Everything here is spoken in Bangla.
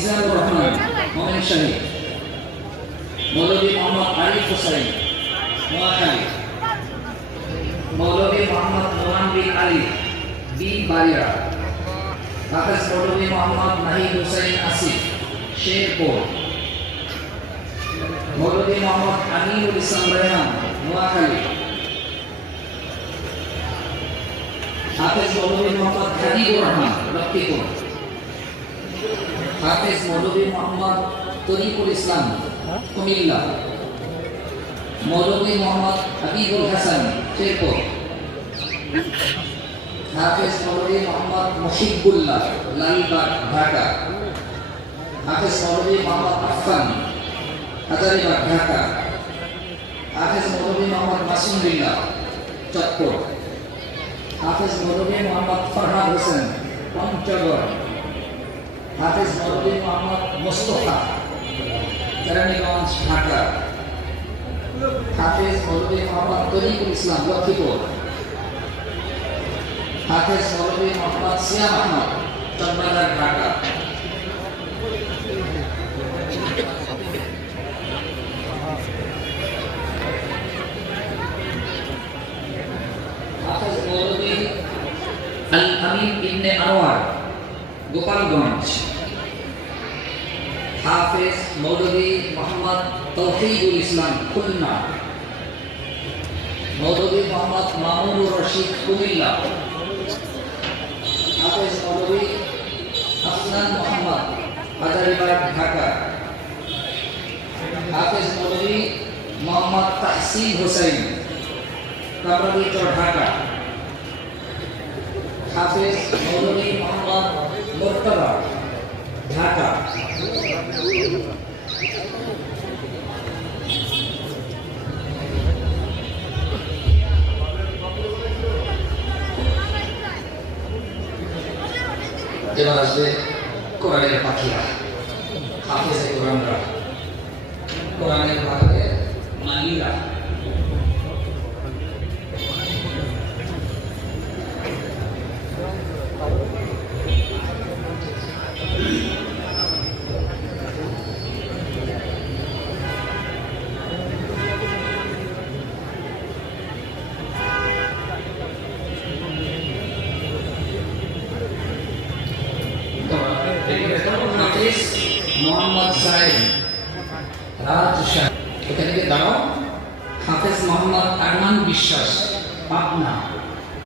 মিজানুর রহমান মোমেন শাহী, মৌলভী মোহাম্মদ আরিফ হোসাইন নোয়াখালী, মৌলভী মোহাম্মদ নোমান বিন আলী বি বারিয়া, হাফেজ মৌলভী মোহাম্মদ নাহিদ হোসাইন আসিফ শেরপুর, মৌলভী মোহাম্মদ আমিনুল ইসলাম রেহান নোয়াখালী, হাফেজ মৌলভী মোহাম্মদ হাবিবুর রহমান লক্ষ্মীপুর, হাফেজ মৌলভী মোহাম্মদ তরিকুল ইসলাম কুমিল্লা, মৌলভী মোহাম্মদ হাবিবুল হাসান শেরপুর, হাফেজ মৌলভী মোহাম্মদ মুশিবুল্লাহ লালবাগ ঢাকা, হাফেজ মৌলভী মোহাম্মদ আফফান হাজারীবাগ ঢাকা, হাফেজ মৌলভী মোহাম্মদ মাসুমুল্লাহ চট্টগ্রাম, হাফেজ মৌলভী মোহাম্মদ ফরহাদ হোসেন পঞ্চগড়, হাফেজ মৌলভী মোহাম্মদ মোস্তফা কেরানীগঞ্জ ঢাকা, হাফেজ মৌলভী মোহাম্মদ তরিকুল ইসলাম লক্ষ্মীপুর, হাফেজ মৌলভী মোহাম্মদ সিয়াম আহমদ চন্দ্রবাজার ঢাকা, হাফেজ মৌলভী আল আমিন ইবনে আনোয়ার গোপালগঞ্জ, হাফেজ মৌলভী মোহাম্মদ তৌহিদুল ইসলাম খুলনা, মৌলভী মোহাম্মদ মামুনুর রশিদ কুমিল্লা, হাফেজ মৌলভী আফনান মোহাম্মদ হাজারীবাগ ঢাকা, হাফেজ মৌলভী মোহাম্মদ তাহসিন হোসেন কামরাঙ্গীরচর ঢাকা, হাফেজ মৌলভী মোহাম্মদ মুর্তজা ঢাকা, এবার আসবে কোরআনের পাখিরা, হাফেজে কোরআনরা, কোরআনের বাগানে মালিরা। মোহাম্মদ সাইদ রাজশাহী, এখানে দাঁড়াও। হাফেজ মোহাম্মদ আরমান বিশ্বাস পাবনা।